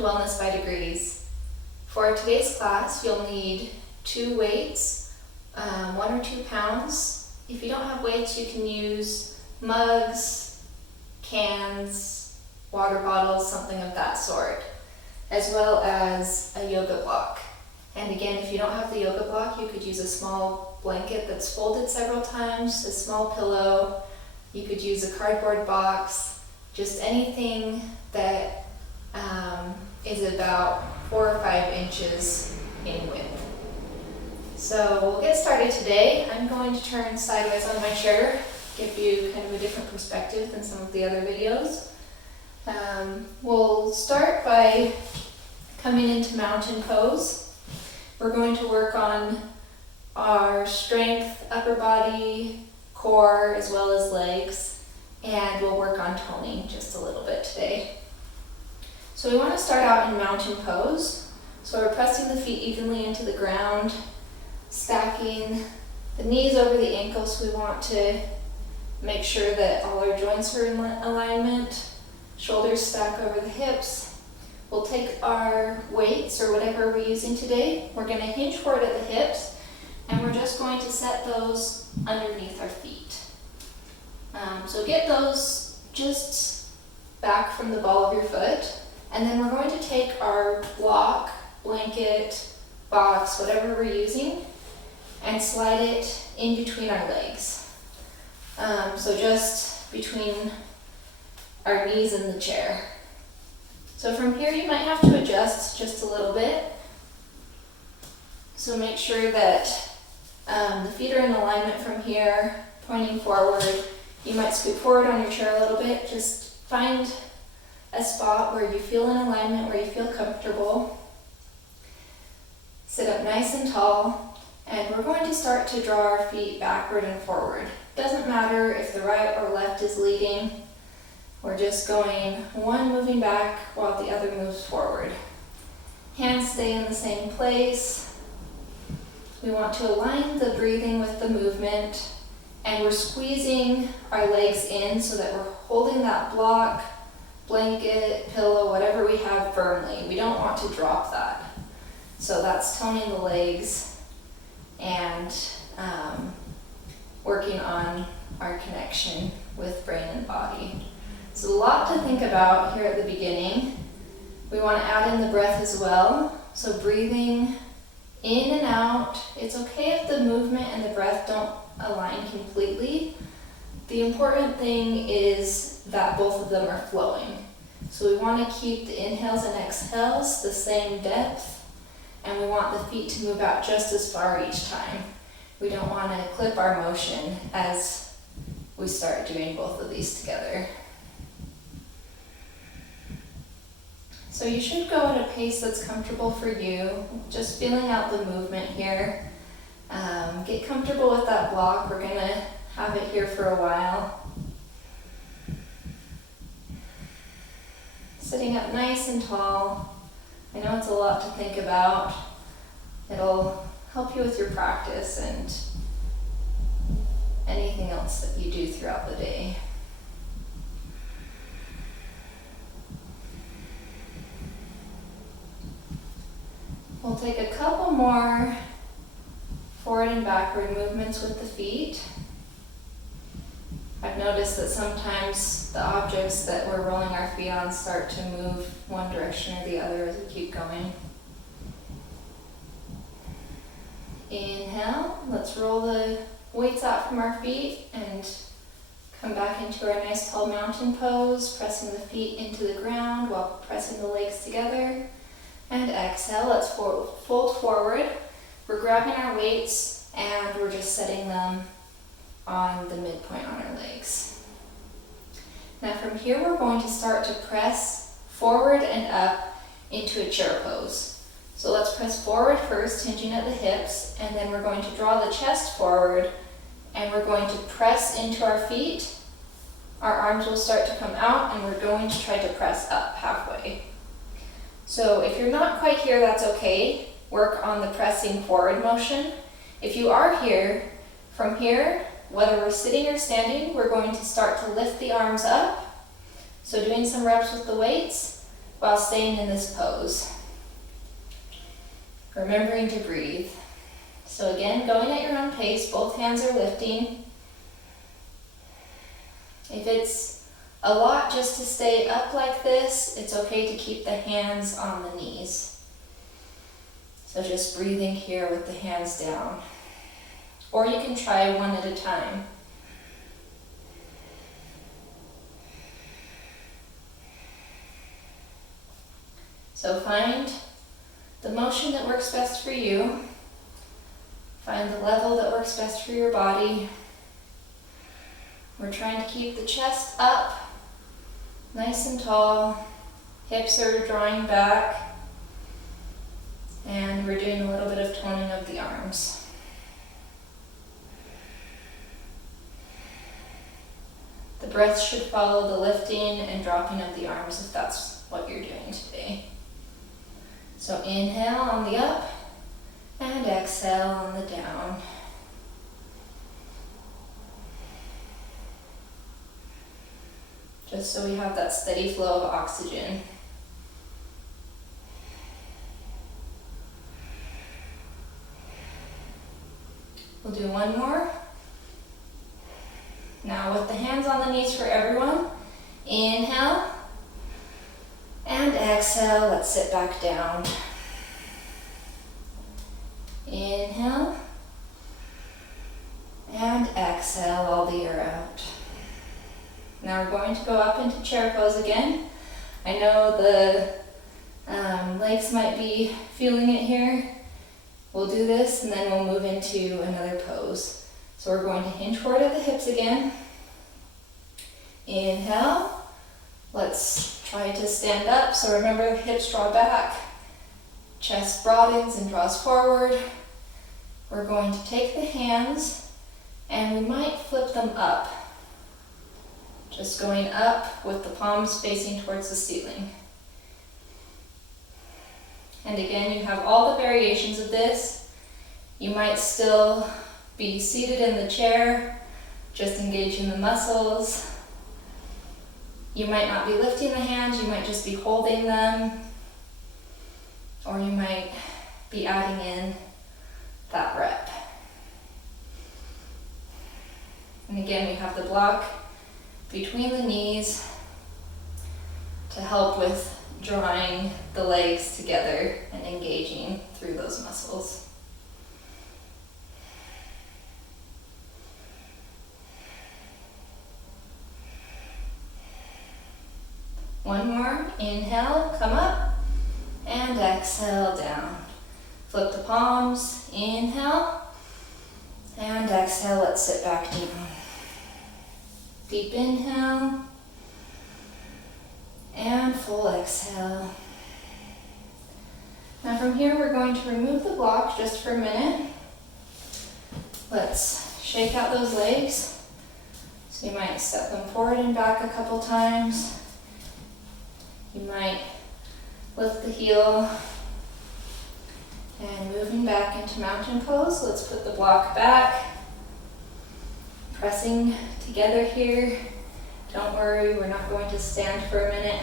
to Wellness by Degrees. For today's class, you'll need 2 weights, 1 or 2 pounds. If you don't have weights, you can use mugs, cans, water bottles, something of that sort, as well as a yoga block. And again, if you don't have the yoga block, you could use a small blanket that's folded several times, a small pillow. You could use a cardboard box, just anything that is about 4 or 5 inches in width. So we'll get started today. I'm going to turn sideways on my chair, give you kind of a different perspective than some of the other videos. We'll start by coming into mountain pose. We're going to work on our strength, upper body, core, as well as legs, and we'll work on toning just a little bit today. So we want to start out in mountain pose. So we're pressing the feet evenly into the ground, stacking the knees over the ankles. We want to make sure that all our joints are in alignment, shoulders stack over the hips. We'll take our weights or whatever we're using today. We're going to hinge forward at the hips, and we're just going to set those underneath our feet. So get those just back from the ball of your foot, and then we're going to take our block, blanket, box, whatever we're using, and slide it in between our legs. So just between our knees and the chair. So from here you might have to adjust just a little bit. So make sure that the feet are in alignment from here, pointing forward. You might scoot forward on your chair a little bit. Just find a spot where you feel in alignment, where you feel comfortable. Sit up nice and tall, and we're going to start to draw our feet backward and forward. Doesn't matter if the right or left is leading. We're just going one moving back while the other moves forward. Hands stay in the same place. We want to align the breathing with the movement, and we're squeezing our legs in so that we're holding that block, blanket, pillow, whatever we have firmly. We don't want to drop that. So that's toning the legs and working on our connection with brain and body. So a lot to think about here at the beginning. We want to add in the breath as well. So breathing in and out. It's okay if the movement and the breath don't align completely. The important thing is that both of them are flowing. So we want to keep the inhales and exhales the same depth, and we want the feet to move out just as far each time. We don't want to clip our motion as we start doing both of these together. So you should go at a pace that's comfortable for you, just feeling out the movement here. Get comfortable with that block. We're going to have it here for a while. Sitting up nice and tall. I know it's a lot to think about. It'll help you with your practice and anything else that you do throughout the day. We'll take a couple more forward and backward movements with the feet. I've noticed that sometimes the objects that we're rolling our feet on start to move one direction or the other as we keep going. Inhale, let's roll the weights out from our feet and come back into our nice tall mountain pose, pressing the feet into the ground while pressing the legs together. And exhale, let's fold forward. We're grabbing our weights and we're just setting them on the midpoint on our legs. Now from here we're going to start to press forward and up into a chair pose. So let's press forward first, hinging at the hips, and then we're going to draw the chest forward and we're going to press into our feet. Our arms will start to come out and we're going to try to press up halfway. So if you're not quite here, that's okay. Work on the pressing forward motion. If you are here, from here, whether we're sitting or standing, we're going to start to lift the arms up. So doing some reps with the weights, while staying in this pose. Remembering to breathe. So again, going at your own pace, both hands are lifting. If it's a lot just to stay up like this, it's okay to keep the hands on the knees. So just breathing here with the hands down. Or you can try one at a time. So find the motion that works best for you. Find the level that works best for your body. We're trying to keep the chest up, nice and tall. Hips are drawing back. And we're doing a little bit of toning of the arms. The breath should follow the lifting and dropping of the arms if that's what you're doing today. So inhale on the up and exhale on the down. Just so we have that steady flow of oxygen. We'll do one more. Now with the hands on the knees for everyone, inhale and exhale, let's sit back down. Inhale and exhale all the air out. Now we're going to go up into chair pose again. I know the legs might be feeling it here. We'll do this and then we'll move into another pose. So we're going to hinge forward at the hips again. Inhale. Let's try to stand up. So remember, hips draw back, chest broadens and draws forward. We're going to take the hands and we might flip them up. Just going up with the palms facing towards the ceiling. And again, you have all the variations of this. You might still be seated in the chair, just engaging the muscles. You might not be lifting the hands, you might just be holding them. Or you might be adding in that rep. And again, we have the block between the knees to help with drawing the legs together and engaging through those muscles. One more, inhale, come up, and exhale down. Flip the palms, inhale, and exhale, let's sit back down. Deep inhale, and full exhale. Now from here, we're going to remove the block just for a minute. Let's shake out those legs. So you might step them forward and back a couple times. You might lift the heel and moving back into mountain pose. Let's put the block back. Pressing together here. Don't worry, we're not going to stand for a minute.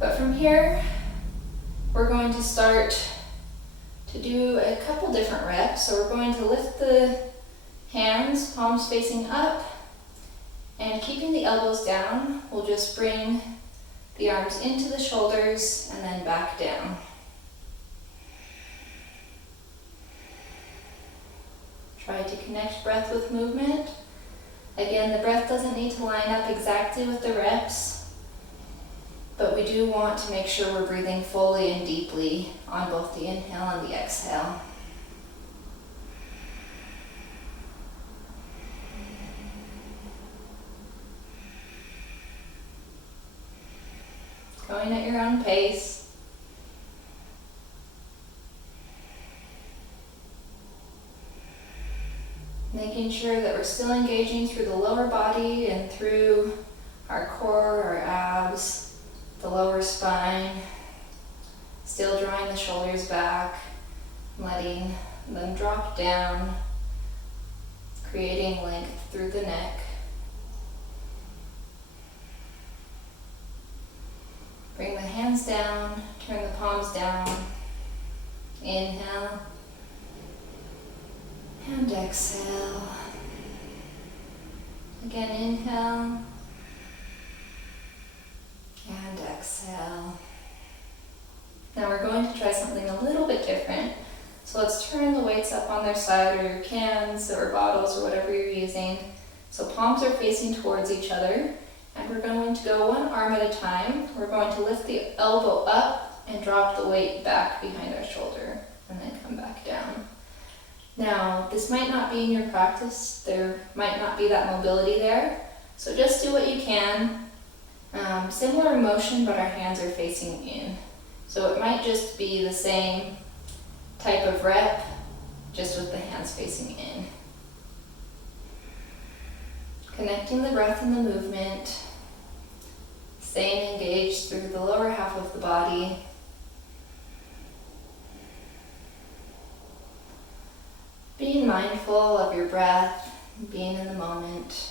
But from here, we're going to start to do a couple different reps. So we're going to lift the hands, palms facing up, and keeping the elbows down, we'll just bring the arms into the shoulders and then back down. Try to connect breath with movement. Again, the breath doesn't need to line up exactly with the reps, but we do want to make sure we're breathing fully and deeply on both the inhale and the exhale. Going at your own pace. Making sure that we're still engaging through the lower body and through our core, our abs, the lower spine. Still drawing the shoulders back, letting them drop down, creating length through the neck. hands down, turn the palms down. Inhale. And exhale. Again, inhale. And exhale. Now we're going to try something a little bit different. So let's turn the weights up on their side, or your cans or bottles or whatever you're using. So palms are facing towards each other, and we're going to go one arm at a time. We're going to lift the elbow up and drop the weight back behind our shoulder, and then come back down. Now, this might not be in your practice. There might not be that mobility there. So just do what you can. Similar motion, but our hands are facing in. So it might just be the same type of rep, just with the hands facing in. Connecting the breath and the movement, staying engaged through the lower half of the body. Being mindful of your breath, being in the moment,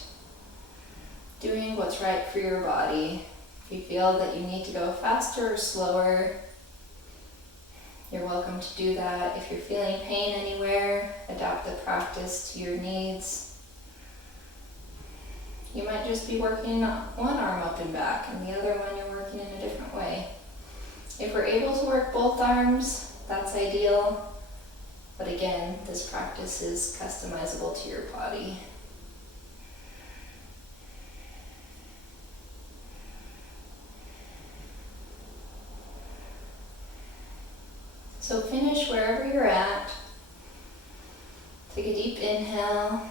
doing what's right for your body. If you feel that you need to go faster or slower, you're welcome to do that. If you're feeling pain anywhere, adapt the practice to your needs. You might just be working one arm up and back, and the other one you're working in a different way. If we're able to work both arms, that's ideal. But again, this practice is customizable to your body. So finish wherever you're at. Take a deep inhale,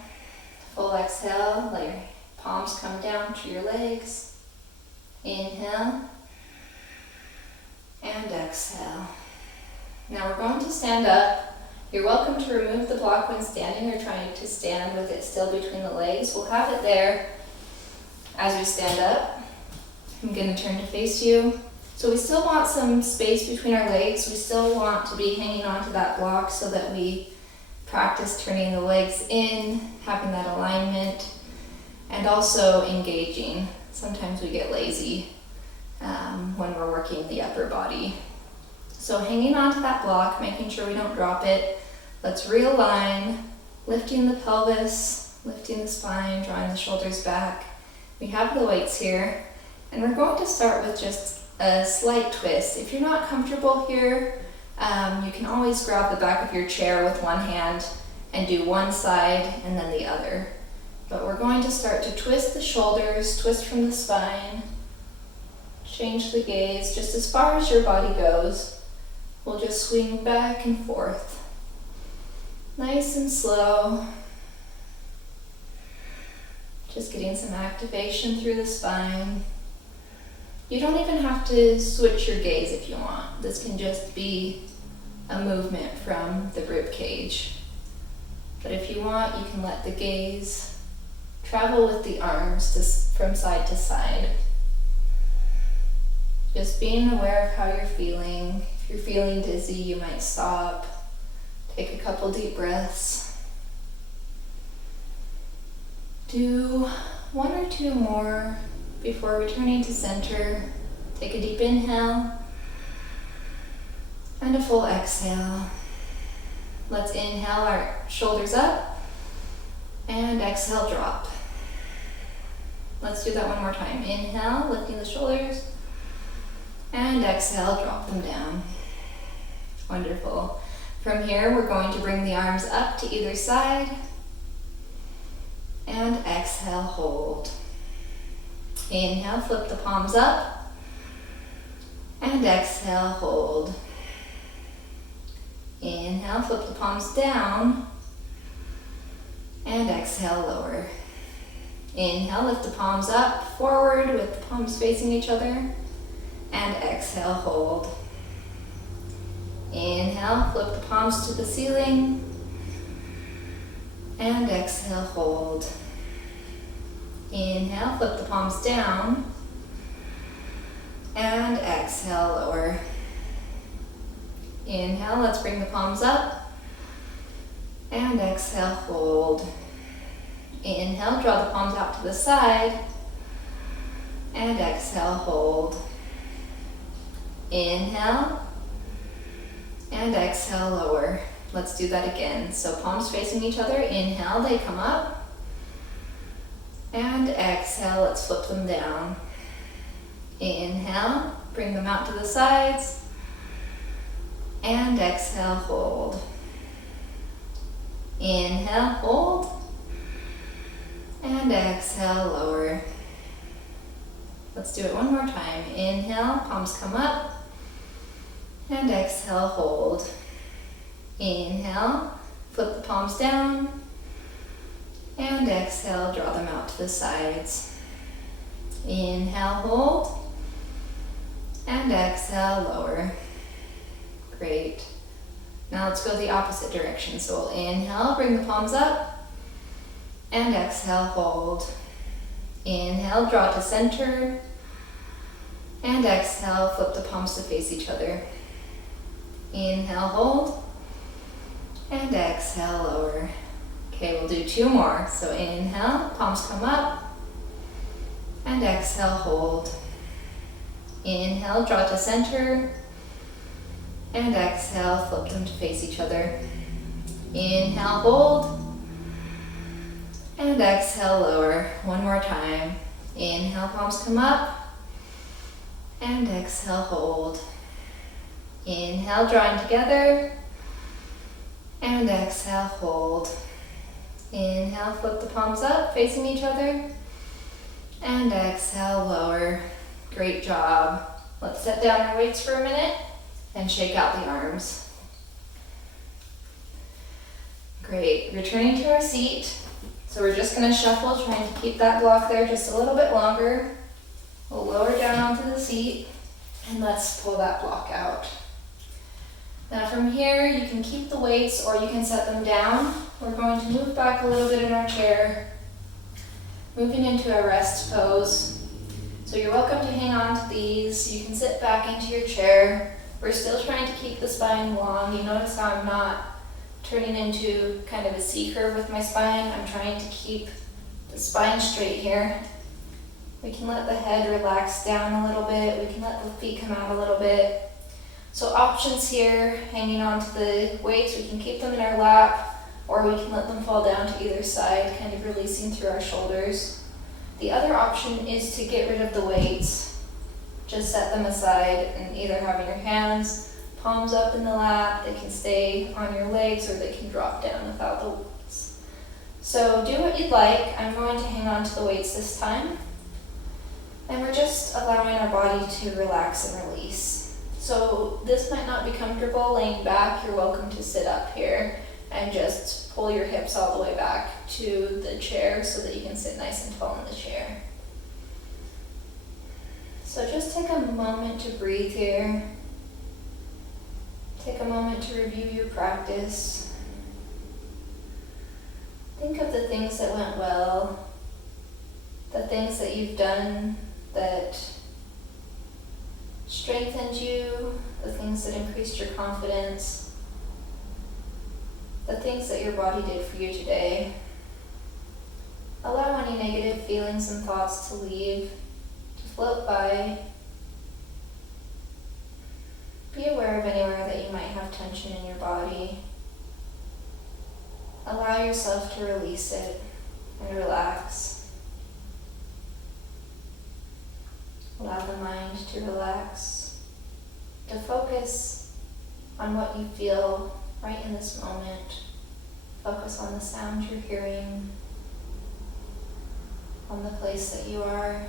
full exhale, let your palms come down to your legs. Inhale and exhale. Now we're going to stand up. You're welcome to remove the block when standing or trying to stand with it still between the legs. We'll have it there as we stand up. I'm going to turn to face you. So we still want some space between our legs. We still want to be hanging onto that block so that we practice turning the legs in, having that alignment, and also engaging. Sometimes we get lazy when we're working the upper body. So hanging onto that block, making sure we don't drop it. Let's realign, lifting the pelvis, lifting the spine, drawing the shoulders back. We have the weights here, and we're going to start with just a slight twist. If you're not comfortable here, you can always grab the back of your chair with one hand and do one side and then the other. But we're going to start to twist the shoulders, twist from the spine, change the gaze just as far as your body goes. We'll just swing back and forth. Nice and slow. Just getting some activation through the spine. You don't even have to switch your gaze if you want. This can just be a movement from the rib cage. But if you want, you can let the gaze travel with the arms from side to side. Just being aware of how you're feeling. If you're feeling dizzy, you might stop. Take a couple deep breaths. Do one or two more before returning to center. Take a deep inhale and a full exhale. Let's inhale our shoulders up and exhale, drop. Let's do that one more time. Inhale, lifting the shoulders, and exhale, drop them down. Wonderful. From here, we're going to bring the arms up to either side and exhale, hold. Inhale, flip the palms up, and exhale, hold. Inhale, flip the palms down, and exhale, lower. Inhale, lift the palms up, forward with the palms facing each other, and exhale, hold. Inhale, flip the palms to the ceiling, and exhale, hold. Inhale, flip the palms down, and exhale, lower. Inhale, let's bring the palms up, and exhale, hold. Inhale, draw the palms out to the side, and exhale, hold. Inhale. And exhale, lower. Let's do that again. So palms facing each other. Inhale, they come up. And exhale, let's flip them down. Inhale, bring them out to the sides. And exhale, hold. Inhale, hold. And exhale, lower. Let's do it one more time. Inhale, palms come up. And exhale, hold. Inhale, flip the palms down. And exhale, draw them out to the sides. Inhale, hold. And exhale, lower. Great. Now let's go the opposite direction. So we'll inhale, bring the palms up. And exhale, hold. Inhale, draw to center. And exhale, flip the palms to face each other. Inhale, hold. And exhale, lower. Okay, we'll do two more. So inhale, palms come up. And exhale, hold. Inhale, draw to center. And exhale, flip them to face each other. Inhale, hold. And exhale, lower. One more time. Inhale, palms come up. And exhale, hold. Inhale, drawing together. And exhale, hold. Inhale, flip the palms up, facing each other. And exhale, lower. Great job. Let's set down our weights for a minute and shake out the arms. Great. Returning to our seat. So we're just going to shuffle, trying to keep that block there just a little bit longer. We'll lower down onto the seat and let's pull that block out. Now from here, you can keep the weights or you can set them down. We're going to move back a little bit in our chair, moving into a rest pose. So you're welcome to hang on to these. You can sit back into your chair. We're still trying to keep the spine long. You notice how I'm not turning into kind of a C curve with my spine. I'm trying to keep the spine straight here. We can let the head relax down a little bit. We can let the feet come out a little bit. So options here, hanging on to the weights, we can keep them in our lap or we can let them fall down to either side, kind of releasing through our shoulders. The other option is to get rid of the weights. Just set them aside and either having your hands, palms up in the lap, they can stay on your legs or they can drop down without the weights. So do what you'd like. I'm going to hang on to the weights this time. And we're just allowing our body to relax and release. So this might not be comfortable laying back. You're welcome to sit up here and just pull your hips all the way back to the chair so that you can sit nice and tall in the chair. So just take a moment to breathe here. Take a moment to review your practice. Think of the things that went well, the things that you've done that strengthened you, the things that increased your confidence, the things that your body did for you today. Allow any negative feelings and thoughts to leave, to float by. Be aware of anywhere that you might have tension in your body. Allow yourself to release it and relax. Allow the mind to relax, to focus on what you feel right in this moment. Focus on the sound you're hearing, on the place that you are.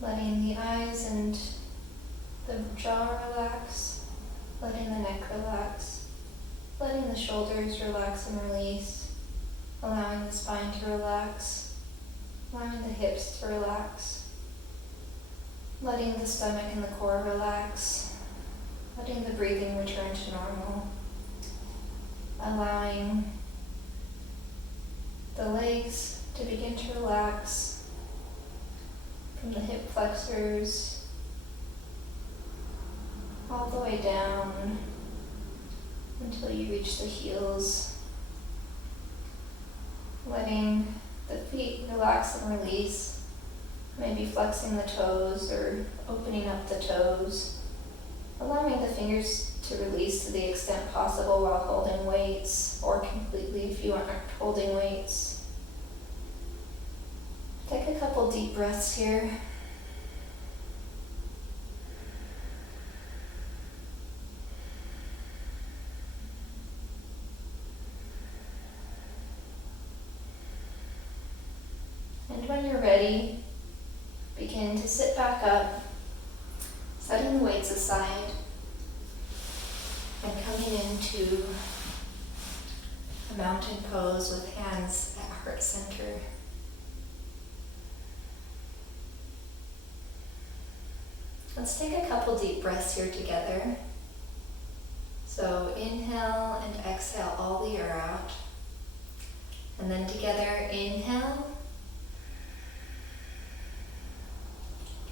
Letting the eyes and the jaw relax, letting the neck relax, letting the shoulders relax and release, allowing the spine to relax. Allowing the hips to relax, letting the stomach and the core relax, letting the breathing return to normal, allowing the legs to begin to relax from the hip flexors all the way down until you reach the heels, letting the feet relax and release, Maybe flexing the toes or opening up the toes. Allowing the fingers to release to the extent possible while holding weights, or completely if you aren't holding weights. Take a couple deep breaths here. And when you're ready, begin to sit back up, setting the weights aside, and coming into a mountain pose with hands at heart center. Let's take a couple deep breaths here together. So inhale and exhale all the air out. And then together, inhale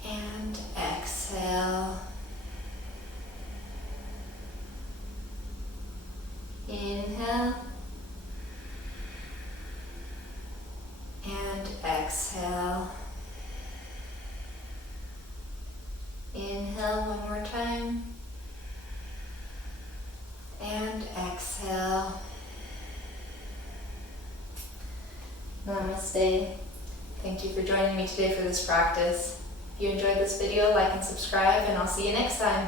and exhale. Inhale and exhale. Inhale one more time and exhale. Namaste. Thank you for joining me today for this practice. If you enjoyed this video, like and subscribe, and I'll see you next time.